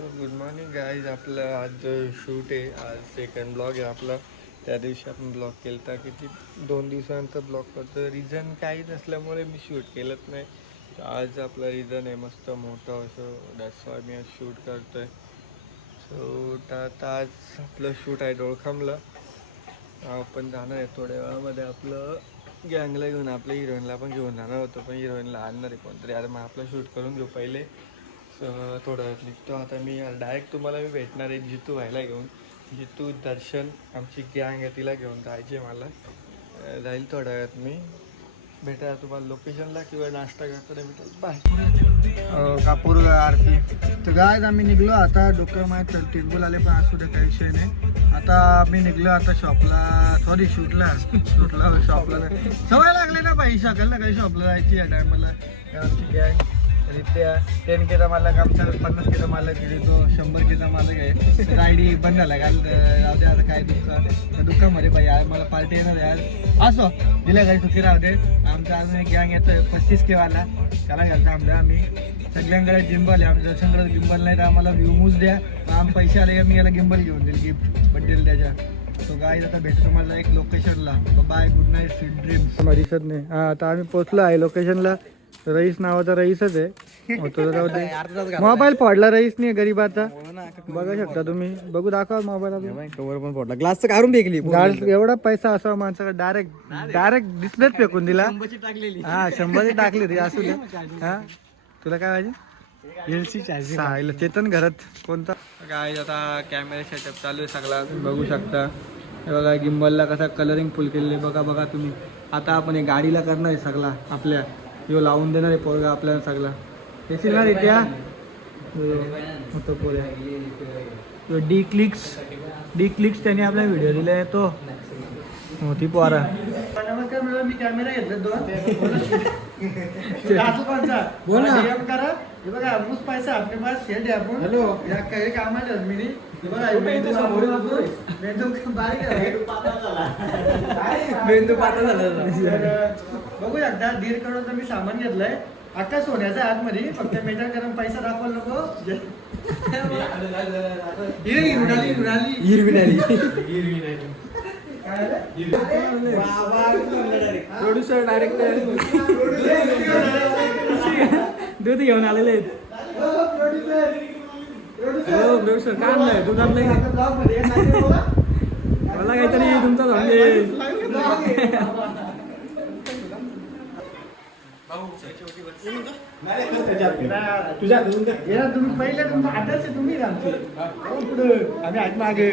Good morning guys. आपलं आज shoot आहे. आज सेकंड ब्लॉग आहे आपला. त्या दिवशी आपण ब्लॉग केला होता किती 2 दिवसानंतर ब्लॉग करतो. रिझन काही नसल्यामुळे मी शूट केलंच नाही. तर आज आपला रिझन आहे मस्त मोठं असं. दॅट्स वाय मी आज शूट करतो आहे. सो आता आज आपलं शूट आहे डोळखामला. आपण जाणार आहे थोड्या वेळामध्ये. आपलं गँगला घेऊन आपल्या हिरोईनला पण घेऊन जाणार होतो, पण हिरोईनला आणणार आहे कोणतरी. आता मग आपलं शूट करून घेऊ पहिले. थोडं वेळात निघतो. आता मी डायरेक्ट तुम्हाला मी भेटणार आहे जितू व्हायला घेऊन. जितू, दर्शन, आमची गँग आहे, तिला घेऊन जायचे मला. जाईल थोड्या वेळात मी. भेटा तुम्हाला लोकेशनला किंवा नाश्ता करताना भेटेल. बाय. कापूर आरती. तर काय आम्ही निघलो आता. डोकं माहीत तर टिंबूल आले, पण असू दे काही विषय नाही. आता मी निघलो आता शॉपला. सॉरी शूटला शॉपला नाही. सवय लागली ना बाई शकल ना काही शॉपला जायची या टायमाला. आमची गँग रित्या 10 केचा मालक, आमचा 50 केचा मालक गेली, तो 100 केचा मालक आहे. गाडी बंद झाला काल. राहू दे आता काय त्या दुःखामध्ये बाई यार मला पार्टी येणार यार. असो दिल्या गाडी सुखी राहू दे. आमचा अजून एक गँग येतो 25 केवाला. त्याला घालतो आमच्या आम्ही सगळ्यांकडे गिंबल आहे. आमच्या संकडे गिंबल नाही तर आम्हाला व्ह्यूज द्या. आम पैसे आले का मी याला गिंबल घेऊन देईल गिफ्ट बड्डेला त्याच्या. तो गाईज आता भेटतो तुम्हाला एक लोकेशनला. Bye, good night, sweet dreams. मला दिसत नाही. हां आता आम्ही पोचलो आहे लोकेशनला. रईस नावाचा रईसच आहे. मोबाईल फोडला रईसने गरीबाचा. बघा शकता तुम्ही. बघू दाखवा मोबाईल. कवर पण फोडला, ग्लास काढून फेकली. एवढा पैसा असावा माणसाकडे. डायरेक्ट डिस्प्लेच फेकून दिला. टाकलेली. हा 100 टाकली ती असू दे. हा तुला काय पाहिजे? चेतन घरात कोणता काय. आता कॅमेरा सेटअप चालू आहे सगळा, बघू शकता. हे बघा गिंबलला कसा कलरिंग फुल केलेले बघा तुम्ही. आता आपण हे गाडीला करणार आहे सगळा आपल्या. यो लावून देणार आहे पोरगा आपल्याला सगळा. येशील ना रित्या होतो पोऱ्या. डी क्लिक्स त्याने आपला व्हिडिओ दिला आहे तो मोठी पोरा. नमस्कार मॅडम, मी कॅमेरा घेतला 2 बोल ना करा. हे बघा मुझ पैसा आपके पास सेट है आपण. हॅलो या काही कामाला मी मेंदू पाता झाला. बघू शकता 1.5 करोडचं मी सामान घेतलंय. अख्खा सोन्याचा आतमध्ये. फक्त मेटा करून पैसा दाखवायला नको. प्रोड्युसर डायरेक्टर दूध घेऊन आलेले आहेत. प्रोड्युसर काय आणलंय दूध आणलंय मला काहीतरी तुमचा म्हणजे तुम्ही पहिले तुमचा अड्रेस आहे तुम्ही पुढं आम्ही आज मागे.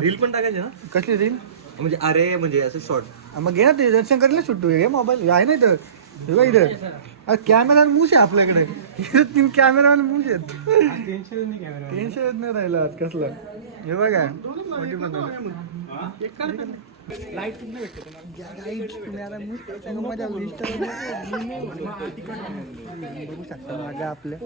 रील पण टाकायचे ना. कसली रील म्हणजे अरे म्हणजे असं शॉर्ट. मग घे ना ते दर्शन करायला सुट्टू घे. मोबाईल आहे नाही तर इथं कॅमेरा मूस आहे आपल्याकडे. 3 कॅमेरा मूस आहेत. टेन्शन नाही राहिलं आज कसलं. हे बघा बघू शकता मागे आपले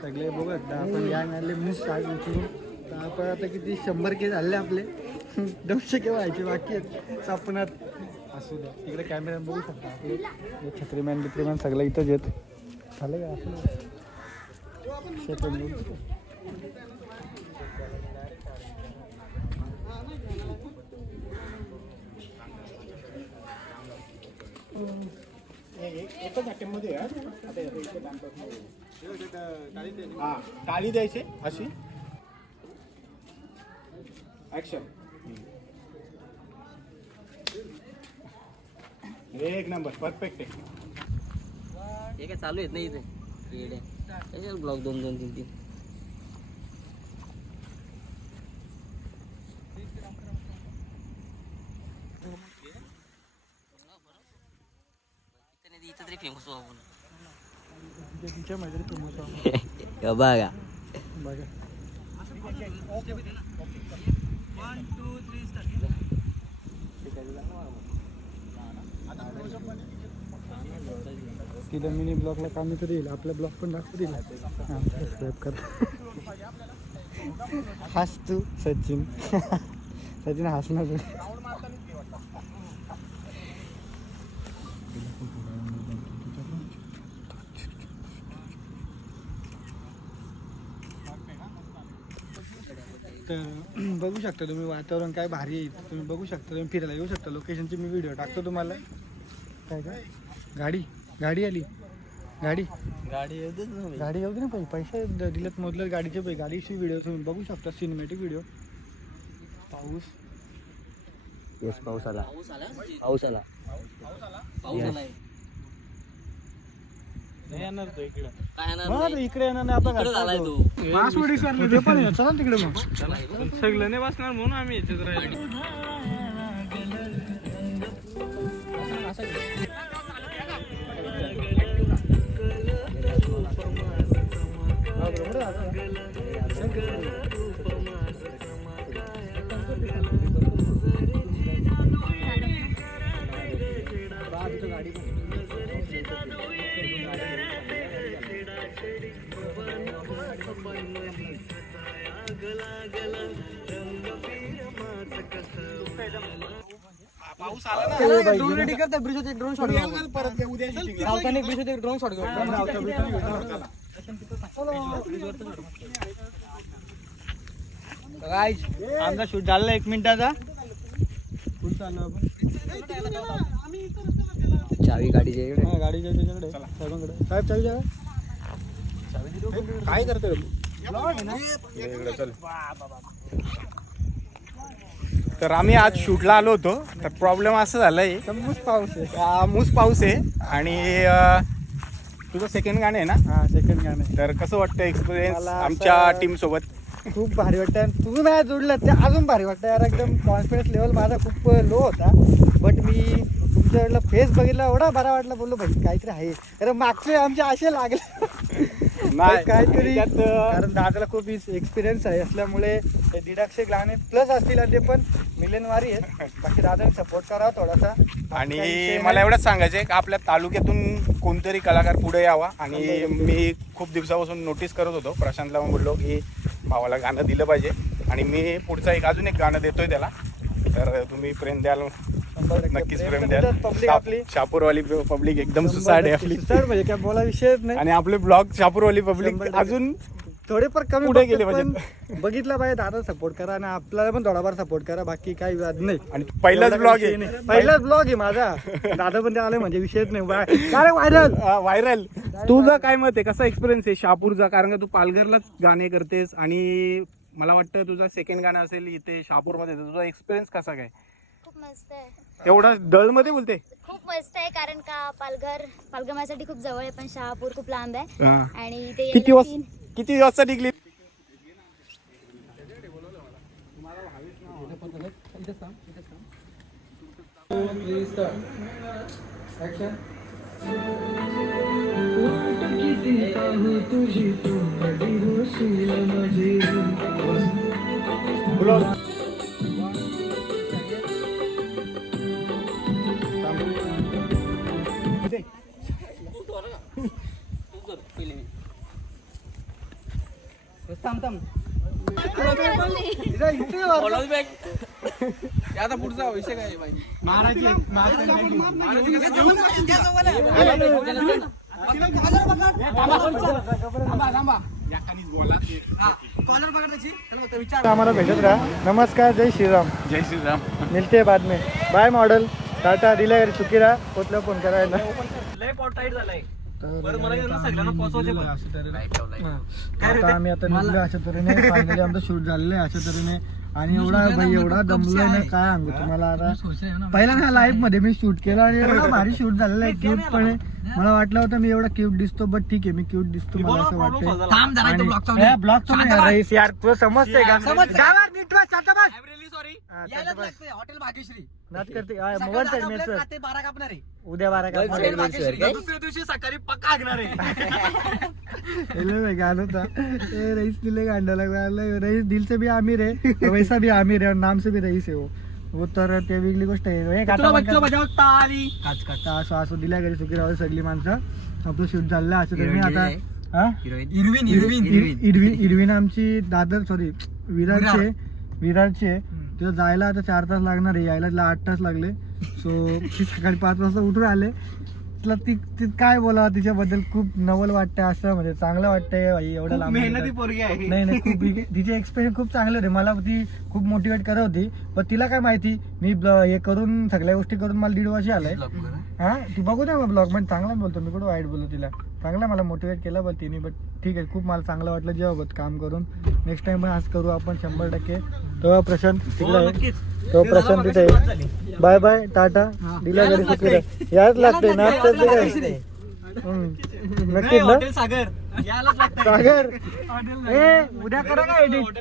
सगळे बघू शकता. आपण गँग आणले मूस उचलून. तर आपण आता किती 100 के झाले आपले. 200 के व्हायचे बाकी आहेत सापणात. असू द्या इकडे कॅमेरा बघू शकता आपले. छत्रीमॅन बित्रीमॅन सगळं इथंच येत झालं का असं. टाळी द्यायची अशी. ऍक्शन. एक नंबर परफेक्ट आहे. हे काय चालू येत नाही इथे ब्लॉग 2 2 3 3. इथं तरी फेमस आपण तुमच्या मैत्री फेमस बघा बघा. तिला मिनी ब्लॉगला कामी तरी येईल. आपला ब्लॉग पण दाखवू दिला. सबस्क्राईब करा. हस तू सचिन. सचिन हसणार. तर बघू शकता तुम्ही वातावरण काय भारी आहे. तुम्ही बघू शकता, तुम्ही फिरायला येऊ शकता. लोकेशनची मी व्हिडिओ टाकतो तुम्हाला. काय काय गाडी आली. गाडी येऊ दे ना पैसे दिलेत मोजलं गाडीचे गाडीची व्हिडिओ तुम्ही बघू शकता. Cinematic video. पाऊस पाऊस आला. नाही येणार तो इकडं. काय येणार हा, नाही. तर इकडे येणार नाही. इकडे झालाय आता तो. पासपोर्ट विसरले ते पण आहे. चला ना तिकडे मग. सगळं नाही बसणार म्हणून आम्ही याच्यात राहिलो. पाऊस आला ना. ड्रोन रेडी करता. ब्रिजवर एक ड्रोन शॉट येईल का परत ते उद्या shooting आहे. धावताना एक ब्रिजवर एक ड्रोन शॉट घेऊ. गाइस आमचा शूट झालेला 1 मिनिटाचा. पुढे चाललो आपण. चावी गाडीच्या इकडे. हा, गाडीच्या त्याच्याकडे साहेबांकडे. साहेब चावी द्या. काय करतोय रे? तर आम्ही आज शूटला आलो होतो. तर प्रॉब्लेम असं झालाय, समूस पाऊस आहे. मूस पाऊस आहे आणि तुझं सेकंड गाणं आहे ना. हा, सेकंड गाणं आहे. तर कसं वाटतं एक्सपिरियन्स मला असं- आमच्या टीम सोबत? खूप भारी वाटतं. आणि तुम्ही माझ्या जोडलं ते अजून भारी वाटतं यार. एकदम कॉन्फिडन्स लेवल माझा खूप लो होता. बट मी तुमच्याकडला फेस बघितला, एवढा बरा वाटला. बोललो भाई काहीतरी आहे. अरे मागचे आमचे असे लागले नाही, काहीतरी. त्यात, कारण दादाला खूप एक्सपिरियन्स आहे असल्यामुळे ते 150 गाणे प्लस असतील आणि ते पण मिलियनवारी आहेत. बाकी दादाने सपोर्ट करावा थोडासा. आणि काही विषय मला नाही. एवढंच सांगायचं आहे की आपल्या तालुक्यातून कोणतरी कलाकार पुढे यावा. आणि मी खूप दिवसापासून नोटीस करत होतो, प्रशांतला मग बोललो की भावाला गाणं दिलं पाहिजे. आणि मी पुढचा अजून एक गाणं देतोय त्याला. तर तुम्ही प्रेम द्याल, 100% नक्कीच प्रेम तर द्याल. पब्लिक आपली शापूरवाली पब्लिक एकदम सुसाड आहे आपली. सुसाड म्हणजे काय बोला विषयच नाही. आणि आपले ब्लॉग शापूरवाली पब्लिक 100% अजून थोडेफार कमी पुढे बघतात, गेले पण पाहिजेत. बघितलं पाहिजे. दादा सपोर्ट करा आणि आपल्याला पण थोडाफार सपोर्ट करा. बाकी काही वाद नाही. आणि पहिलाच एवढा ब्लॉग काही आहे. विषय नाही. पहिलाच ब्लॉग आहे माझा. दादा पण ते आले म्हणजे विषयच नाही. काय व्हायरल. व्हायरल. तुझं काय मत आहे, कसा एक्सपिरियन्स आहे शापूरचा? कारण का तू पालघरलाच गाणे करतेस आणि मला वाटतं तुझा सेकंड गाणं असेल इथे शापूरमध्ये. तुझा एक्सपिरियन्स कसा काय? खूप मस्त आहे. एवढा दळमध्ये बोलते? खूप मस्त आहे कारण का पालघर माझ्यासाठी खूप जवळ आहे, पण शहापूर खूप लांब आहे. हा. आणि ते किती वाजता निघली? आता पुढचा विषय काय बाई? आम्हाला भेटत राहा. नमस्कार. जय श्रीराम. जय श्रीराम. मिलते बाद में. Bye model. टाटा. दिल्या घरी चुकी राहा. पोचलं फोन करायला. आता आम्ही आता निघलो अशा तऱ्हेने. फायनली आमचं शूट झालेलं आहे अशा तऱ्हेने. आणि एवढा दमलोय ना काय सांगू तुम्हाला. आता पहिल्यांदा लाईव्ह मध्ये मी शूट केलं आणि एवढा भारी शूट झालेला आहे. क्यूट पण आहे. मला वाटलं होतं मी एवढा क्यूट दिसतो, बट ठीक आहे मी क्यूट दिसतो मला असं वाटतं. ब्लॉग तो रईस यार तुला समजतंय का? गावात नीट बस, शांत बस. हा, शांत बस. हॉटेल भाग्यश्री नाच करते मोबाईल साईड मेच रात्री 12 कापणार आहे. उद्या 12 का दुसऱ्या दिवशी सकाळी पक्का हागणार आहे. गाणं होता रईस दिले गांडा लगा. रईस दिल से भी आमिर है, वैसा भी आमिर है और नाम से भी रईस है वो तर ते वेगळी गोष्ट आहे. असं असं दिल्या घरी सुखी राहू सगळी माणसं. आपलं शूट झालं असं तरी आता. हा इरविन आमची दादर सॉरी विरारची आहे. तिथं जायला आता 4 तास लागणार आहे, यायला 8 तास लागले. सो सकाळी 5 वाजता उठून आले. तिथलं ती काय बोला तिच्याबद्दल खूप नवल वाटतंय असं म्हणजे चांगलं वाटतंय भाई एवढं लांब पोरगी आहे. नाही खूप तिचे एक्सपिरियन्स खूप चांगले होते मला ती खूप मोटिवेट करत होती पण तिला काय माहिती मी हे करून सगळ्या गोष्टी करून मला 1.5 वर्ष आलंय हा ती बघू दे मग ब्लॉग मध्ये चांगला बोलतो मी कुठं वाईट बोलतो तिला चांगला मला मोटिवेट केलं पण तिने बट ठीक आहे खूप मला चांगलं वाटलं जेव्हा काम करून नेक्स्ट टाइम पण आज करू आपण 100%. तेव्हा प्रशांत तिकडे आहे तो प्रशांत तिथे आहे. बाय बाय टाटा दिला घरी सुखी याच लागते ना काय नक्कीच ना सागर उद्या करा का एडिट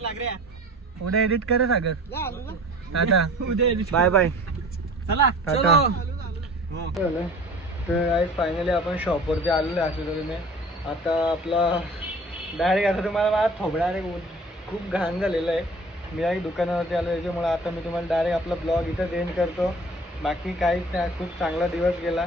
उद्या एडिट करा सागर टाटा बाय बाय चला टाटा. तर आज फायनली आपण शॉपवरती आलेलो आहे अशा तऱ्हेने आता आपला डायरेक्ट आता तुम्हाला मला थोबडा खूप घाण झालेलं आहे मी आई दुकानावरती आलो त्याच्यामुळे आता मी तुम्हाला डायरेक्ट आपला ब्लॉग इथं एंड करतो बाकी काहीच नाही खूप चांगला दिवस गेला